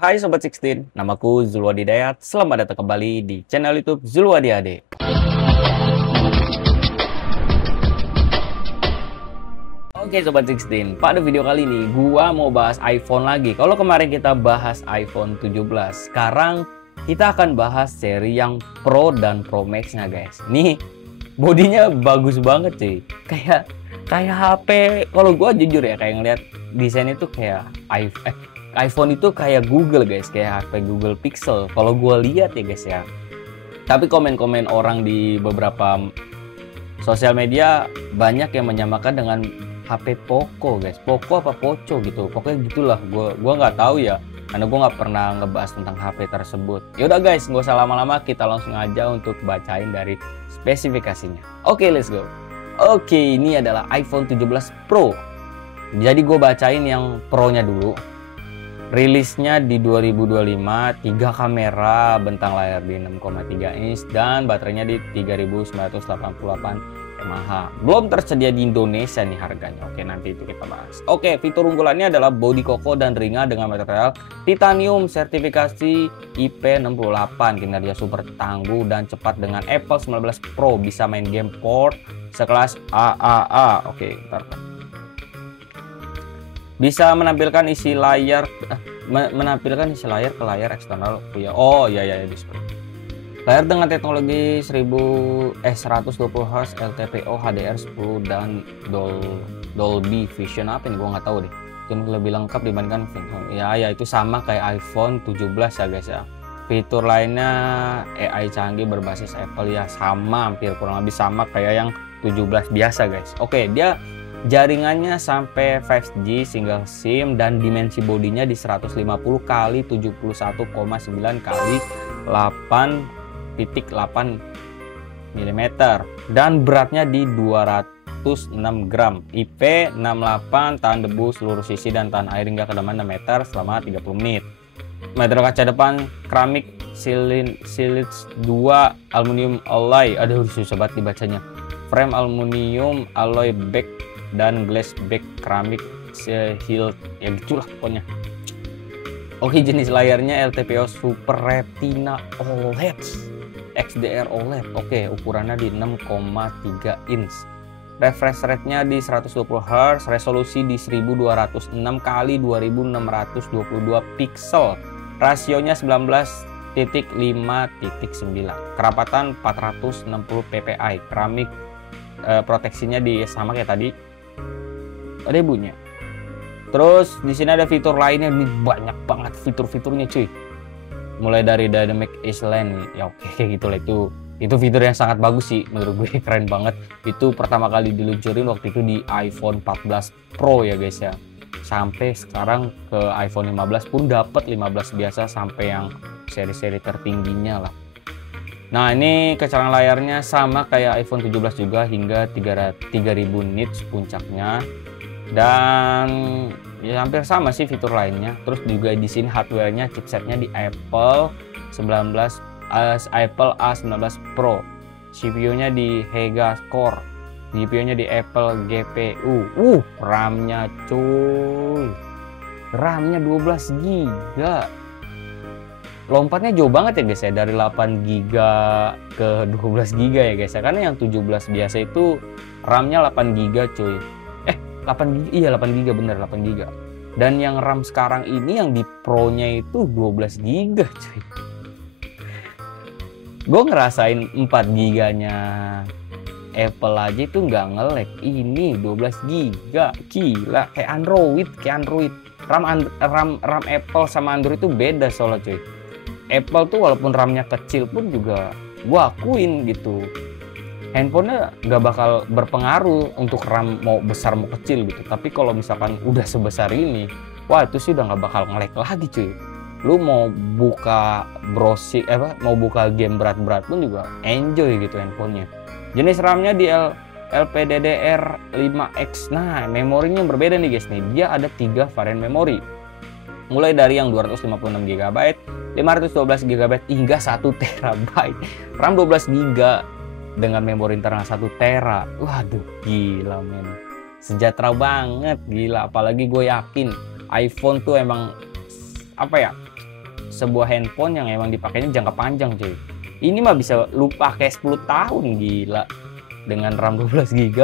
Hai Sobat 16, namaku Zulwadi Dayat. Selamat datang kembali di channel YouTube Zulwadi Ade. Oke Sobat 16, pada video kali ini gua mau bahas iPhone lagi. Kalau kemarin kita bahas iPhone 17, sekarang kita akan bahas seri yang Pro dan Pro Max-nya guys. Nih, bodinya bagus banget sih. Kayak HP. Kalau gua jujur ya, kayak ngeliat desain itu kayak iPhone itu kayak Google guys, kayak HP Google Pixel kalau gue lihat ya guys ya. Tapi komen-komen orang di beberapa sosial media banyak yang menyamakan dengan HP Poco guys, Poco apa Poco gitu, pokoknya gitulah. Gue nggak tahu ya, karena gue nggak pernah ngebahas tentang HP tersebut. Yaudah guys, nggak usah lama-lama, kita langsung aja untuk bacain dari spesifikasinya. Oke, let's go. Oke, ini adalah iPhone 17 Pro. Jadi gue bacain yang Pro-nya dulu. Rilisnya di 2025, 3 kamera, bentang layar di 6,3 inch, dan baterainya di 3988 mAh. Belum tersedia di Indonesia nih harganya. Oke, nanti itu kita bahas. Oke, fitur unggulannya adalah bodi kokoh dan ringan dengan material titanium sertifikasi IP68. Kinerja super tangguh dan cepat dengan Apple 19 Pro. Bisa main game port sekelas AAA. Oke, ntar. Bisa menampilkan isi layar ke layar eksternal ya. Oh ya display. Layar dengan teknologi 120 Hz LTPO HDR10 dan Dolby Vision. Apa ini gua nggak tahu deh. Itu lebih lengkap dibandingkan ya itu sama kayak iPhone 17 ya guys ya. Fitur lainnya AI canggih berbasis Apple ya, sama hampir kurang lebih sama kayak yang 17 biasa guys. Oke, dia jaringannya sampai 5G single SIM dan dimensi bodinya di 150 kali 71,9 kali 8,8 mm dan beratnya di 206 gram. IP68, tahan debu seluruh sisi dan tahan air hingga kedalaman 6 meter selama 30 menit. Material kaca depan keramik Silix 2 aluminium alloy. Aduh, susah banget dibacanya. Frame aluminium alloy back dan glass back keramik shield ya gitulah pokoknya. Oke, jenis layarnya LTPO Super Retina OLED XDR OLED. Oke, ukurannya di 6,3 inch. Refresh rate-nya di 120 Hz, resolusi di 1206 kali 2622 pixel. Rasionya 19:5:9. Kerapatan 460 ppi. Keramik proteksinya di sama kayak tadi. Ada ibunya. Terus di sini ada fitur lainnya, nih banyak banget fitur-fiturnya cuy. Mulai dari dynamic island ya, oke gitu lah, itu fitur yang sangat bagus sih menurut gue, keren banget. Itu pertama kali diluncurin waktu itu di iPhone 14 Pro ya guys ya. Sampai sekarang ke iPhone 15 pun dapat 15 biasa sampai yang seri-seri tertingginya lah. Nah, ini kecarangan layarnya sama kayak iPhone 17 juga hingga 3000 nits puncaknya. Dan ya hampir sama sih fitur lainnya. Terus juga di sini hardware-nya, chipsetnya di Apple A19 Pro. CPU-nya di Hega Core. GPU-nya di Apple GPU. RAM-nya cuy. RAM-nya 12 GB. Lompatnya jauh banget ya guys ya, dari 8 GB ke 12 GB ya guys ya. Karena yang 17 biasa itu RAM-nya 8 GB cuy. 8 GB, iya 8 GB bener, 8 GB. Dan yang RAM sekarang ini yang di Pro-nya itu 12 GB cuy. Gue ngerasain 4 GB-nya Apple aja itu nggak nge-lag. Ini 12 GB, gila, kayak Android. RAM Apple sama Android itu beda soalnya cuy. Apple tuh walaupun RAM-nya kecil pun juga gua akuin gitu, handphonenya nggak bakal berpengaruh untuk RAM mau besar mau kecil gitu. Tapi kalau misalkan udah sebesar ini, wah itu sih udah nggak bakal nge-lag lagi cuy. Lu mau buka browsing mau buka game berat-berat pun juga enjoy gitu handphonenya. Jenis RAM-nya di LPDDR5X. Nah, memorinya berbeda nih guys nih. Dia ada 3 varian memori. Mulai dari yang 256 GB, 512 GB hingga 1 TB. RAM 12 GB dengan memori internal 1 TB. Waduh, gila men. Sejahtera banget, gila. Apalagi gue yakin iPhone tuh emang apa ya, sebuah handphone yang emang dipakainya jangka panjang cuy. Ini mah bisa lu pakai 10 tahun, gila. Dengan RAM 12 GB,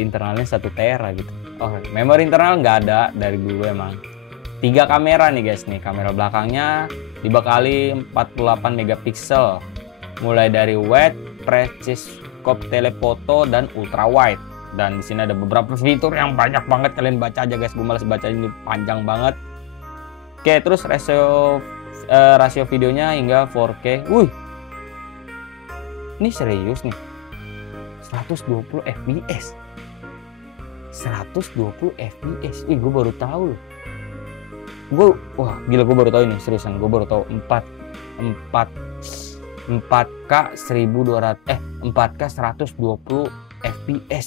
internalnya 1 tera gitu. Oh, memori internal nggak ada dari dulu emang. 3 kamera nih guys nih. Kamera belakangnya dibekali 48 megapiksel. Mulai dari wide, precision scope telefoto dan ultra wide. Dan di sini ada beberapa fitur yang banyak banget, kalian baca aja guys. Gue males baca, ini panjang banget. Oke, terus rasio videonya hingga 4K. Wih. Ini serius nih. 120 fps. 120 fps. Ih, gue baru tahu loh. Wah, gila, gue baru tahu ini, seriusan. Gue baru tahu 4K 120 fps.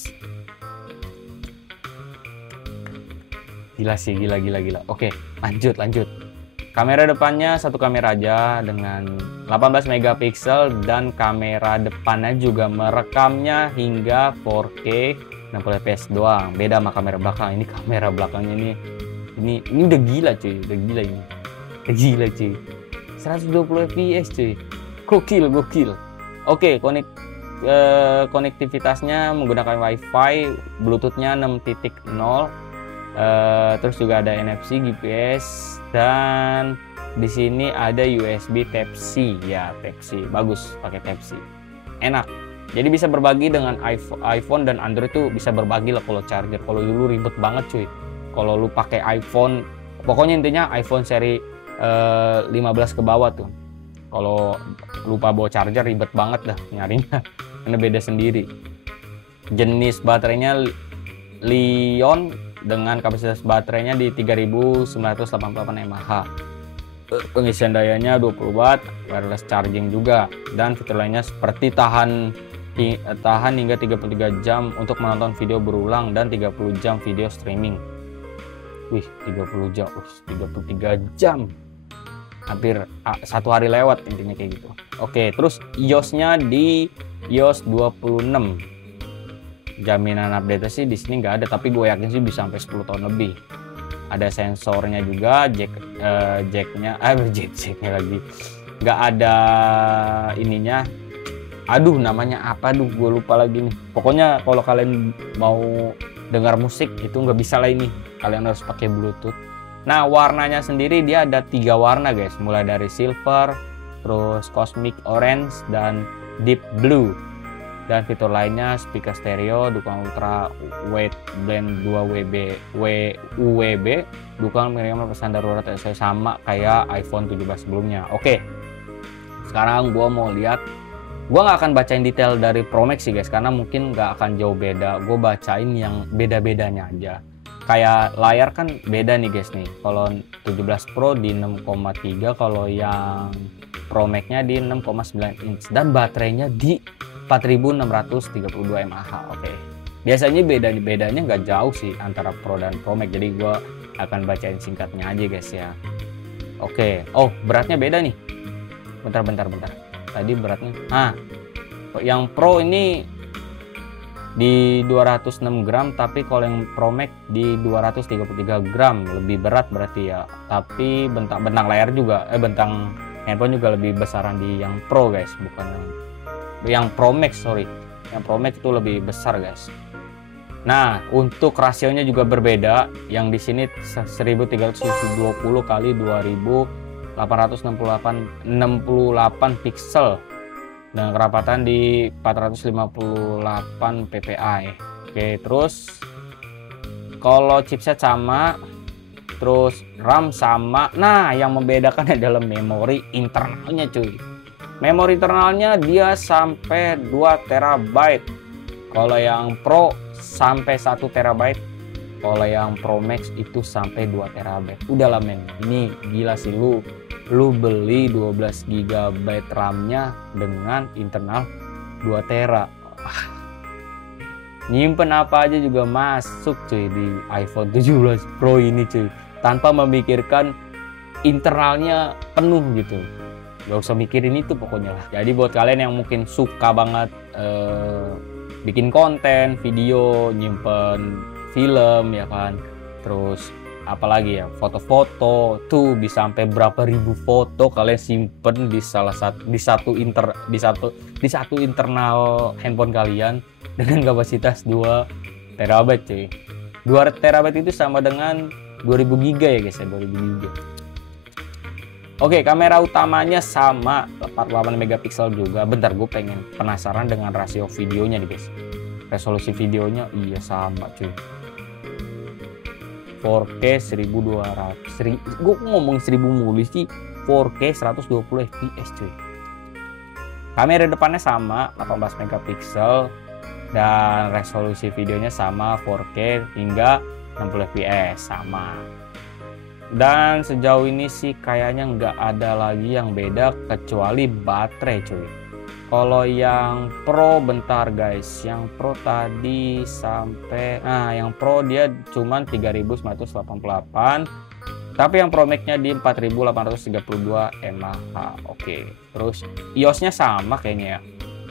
Gila sih, gila. Oke, lanjut. Kamera depannya satu kamera aja dengan 18 megapiksel, dan kamera depannya juga merekamnya hingga 4K 60 fps doang. Beda sama kamera belakang. Ini kamera belakangnya ini udah gila cuy, ini. Udah gila cuy. 120 fps cuy. Gokil. Oke, konektivitasnya menggunakan WiFi, Bluetooth-nya 6.0. Terus juga ada NFC, GPS, dan di sini ada USB Type-C. Ya, Type-C. Bagus pakai Type-C. Enak. Jadi bisa berbagi dengan iPhone dan Android tuh, bisa berbagi lah kalau charger. Kalau dulu ribet banget cuy. Kalau lu pakai iPhone, pokoknya intinya iPhone seri 15 ke bawah tuh. Kalau lupa bawa charger ribet banget dah nyarinya. Karena beda sendiri. Jenis baterainya Li-ion dengan kapasitas baterainya di 3988 mAh. Pengisian dayanya 20 watt, wireless charging juga, dan fitur lainnya seperti tahan hingga 33 jam untuk menonton video berulang dan 30 jam video streaming. Wih, 30 jam, 33 jam. Hampir 1 hari lewat intinya kayak gitu. Oke, terus iOS-nya di iOS 26. Jaminan update sih di sini nggak ada, tapi gue yakin sih bisa sampai 10 tahun lebih. Ada sensornya juga, jacknya lagi. Nggak ada ininya. Aduh, namanya apa? Gue lupa lagi nih. Pokoknya kalau kalian mau dengar musik itu nggak bisa lah ini. Kalian harus pakai Bluetooth. Nah, warnanya sendiri dia ada 3 warna guys. Mulai dari silver, terus cosmic orange, dan deep blue. Dan fitur lainnya speaker stereo, dukung ultra wide blend 2 UWB, dukung mengiriman pesan darurat sesuai sama kayak iPhone 17 sebelumnya. Oke, sekarang gua mau lihat. Gua nggak akan bacain detail dari Pro Max sih guys, karena mungkin nggak akan jauh beda. Gue bacain yang beda-bedanya aja. Kayak layar kan beda nih guys nih. Kalau 17 Pro di 6,3, kalau yang Pro Max-nya di 6,9 inch, dan baterainya di 4632 mAh. Oke. Biasanya bedanya nggak jauh sih antara Pro dan Pro Max. Jadi gue akan bacain singkatnya aja guys ya. Oke. Oh, beratnya beda nih. Bentar. Tadi beratnya. Yang Pro ini di 206 gram, tapi kalau yang Pro Max di 233 gram. Lebih berat berarti ya. Tapi bentang layar juga, bentang handphone juga lebih besaran di yang Pro guys, bukan yang Pro Max, sorry. Yang Pro Max itu lebih besar guys. Nah, untuk rasionya juga berbeda. Yang di sini 1320 kali 2868 piksel dengan kerapatan di 458 ppi. Oke, terus kalau chipset sama, terus RAM sama. Nah, yang membedakan adalah memori internalnya cuy. Memori internalnya dia sampai 2 TB. Kalau yang Pro sampai 1 TB. Kalau yang Pro Max itu sampai 2 TB. Udahlah men, ini gila sih, lu beli 12 GB RAM-nya dengan internal 2 TB. Nyimpen apa aja juga masuk cuy di iPhone 17 Pro ini cuy, tanpa memikirkan internalnya penuh gitu. Gak usah mikirin itu pokoknya lah. Jadi buat kalian yang mungkin suka banget bikin konten video, nyimpen film ya kan, terus apalagi ya, foto-foto tuh bisa sampai berapa ribu foto kalian simpen di satu internal handphone kalian dengan kapasitas 2 terabyte cuy. 2 terabyte itu sama dengan 2000 giga ya guys ya, 2000 giga. Oke, kamera utamanya sama 48 megapiksel juga. Bentar, gue pengen penasaran dengan rasio videonya nih guys. Resolusi videonya iya sama cuy. 4K 1200. Gue ngomong 1000 mulu sih. 4K 120 fps cuy. Kamera depannya sama 18 megapiksel dan resolusi videonya sama 4K hingga 60 fps sama. Dan sejauh ini sih kayaknya nggak ada lagi yang beda kecuali baterai cuy. Kalau yang Pro bentar guys, yang Pro tadi sampai yang Pro dia cuman 3988, tapi yang Pro Max-nya di 4832 mAh. Oke. Terus iOS-nya sama kayaknya ya.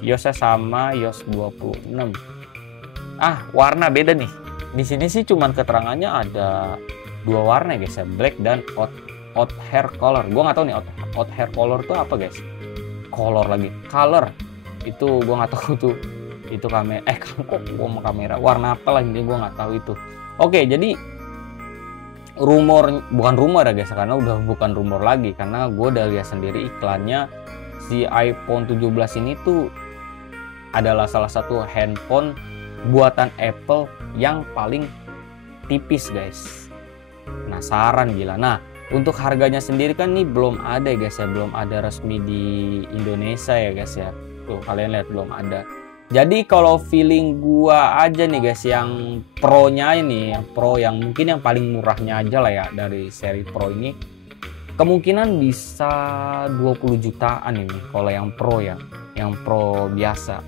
iOS-nya sama, iOS 26. Warna beda nih. Di sini sih cuman keterangannya ada 2 warna guys ya, black dan oat hair color. Gua nggak tahu nih oat hair color tuh apa guys. Color itu gue nggak tahu tuh, itu kamera kok gue mau kamera warna apa lagi gue nggak tahu itu. Oke, jadi bukan rumor ya guys, karena udah bukan rumor lagi, karena gue udah lihat sendiri iklannya. Si iPhone 17 ini tuh adalah salah satu handphone buatan Apple yang paling tipis guys. Penasaran gila. Nah, untuk harganya sendiri kan nih belum ada guys ya, belum ada resmi di Indonesia ya guys ya. Tuh kalian lihat belum ada. Jadi kalau feeling gua aja nih guys, yang Pro-nya ini, yang Pro yang mungkin yang paling murahnya aja lah ya dari seri Pro ini, kemungkinan bisa 20 jutaan ini kalau yang Pro ya, yang Pro biasa.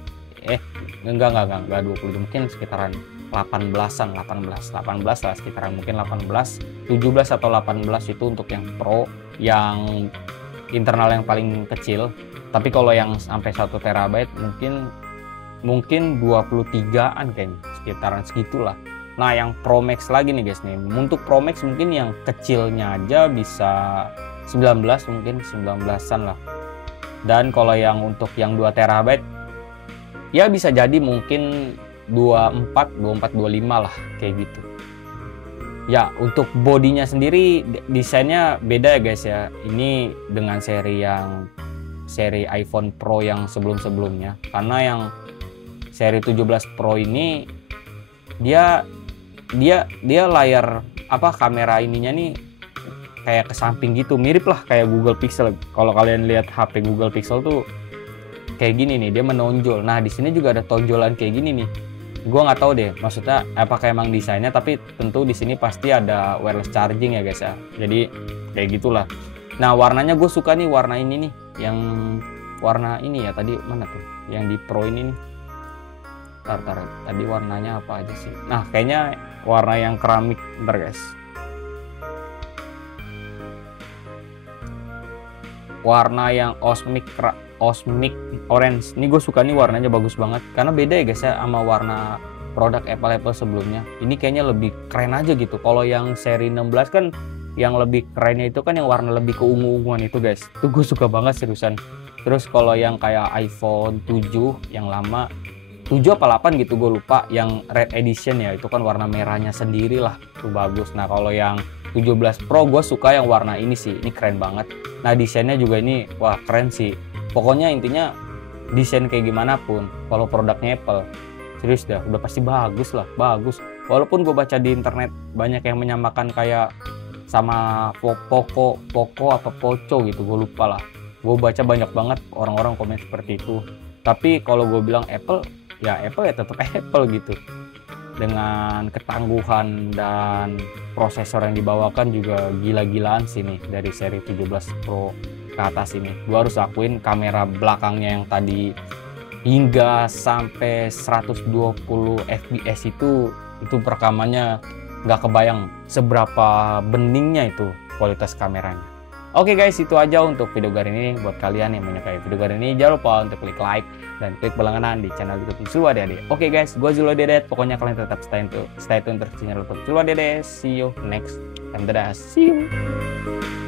Enggak 20, mungkin sekitaran 18 lah, sekitaran mungkin 17 atau 18 itu untuk yang Pro yang internal yang paling kecil. Tapi kalau yang sampai 1 terabyte mungkin 23an kayaknya, sekitaran segitulah. Nah, yang Pro Max lagi nih guys nih. Untuk Pro Max mungkin yang kecilnya aja bisa 19, mungkin 19-an lah. Dan kalau yang untuk yang 2 terabyte ya bisa jadi mungkin 24, 25 lah kayak gitu. Ya, untuk bodinya sendiri desainnya beda ya guys ya. Ini dengan seri iPhone Pro yang sebelum-sebelumnya. Karena yang seri 17 Pro ini dia layar kamera ininya nih kayak ke samping gitu, mirip lah kayak Google Pixel. Kalau kalian lihat HP Google Pixel tuh kayak gini nih, dia menonjol. Nah, di sini juga ada tonjolan kayak gini nih. Gua nggak tahu deh, maksudnya apakah emang desainnya, tapi tentu di sini pasti ada wireless charging ya guys ya. Jadi kayak gitulah. Nah, warnanya gue suka nih warna ini nih, yang warna ini ya, tadi mana tuh? Yang di Pro ini nih. Tar, tadi warnanya apa aja sih? Nah, kayaknya warna yang keramik, bentar guys. Warna yang osmic orange. Ini gue suka nih, warnanya bagus banget. Karena beda ya guys ya sama warna produk Apple sebelumnya. Ini kayaknya lebih keren aja gitu. Kalau yang seri 16 kan yang lebih kerennya itu kan yang warna lebih keungu-unguan itu guys. Itu gue suka banget seriusan. Terus kalau yang kayak iPhone 7 yang lama, 7 apa 8 gitu gue lupa, yang red edition ya, itu kan warna merahnya sendiri lah, itu bagus. Nah, kalau yang 17 Pro gue suka yang warna ini sih, ini keren banget. Nah, desainnya juga ini wah keren sih. Pokoknya intinya desain kayak gimana pun kalau produknya Apple, serius dah udah pasti bagus lah, bagus. Walaupun gue baca di internet banyak yang menyamakan kayak sama Poco apa Poco gitu, gue lupa lah. Gue baca banyak banget orang-orang komen seperti itu. Tapi kalau gue bilang Apple ya tetap Apple gitu. Dengan ketangguhan dan prosesor yang dibawakan juga gila-gilaan sih nih dari seri 17 Pro ke atas ini. Gue harus akuin kamera belakangnya yang tadi hingga sampai 120 fps itu perekamannya nggak kebayang seberapa beningnya itu kualitas kameranya. Oke guys, itu aja untuk video kali ini. Buat kalian yang menyukai video kali ini, jangan lupa untuk klik like dan klik berlangganan di channel YouTube Zulu Ade. Oke guys, gue Zulu Ade. Pokoknya kalian tetap stay tune terus channel YouTube Zulu Ade. See you next time. Dadah, see you.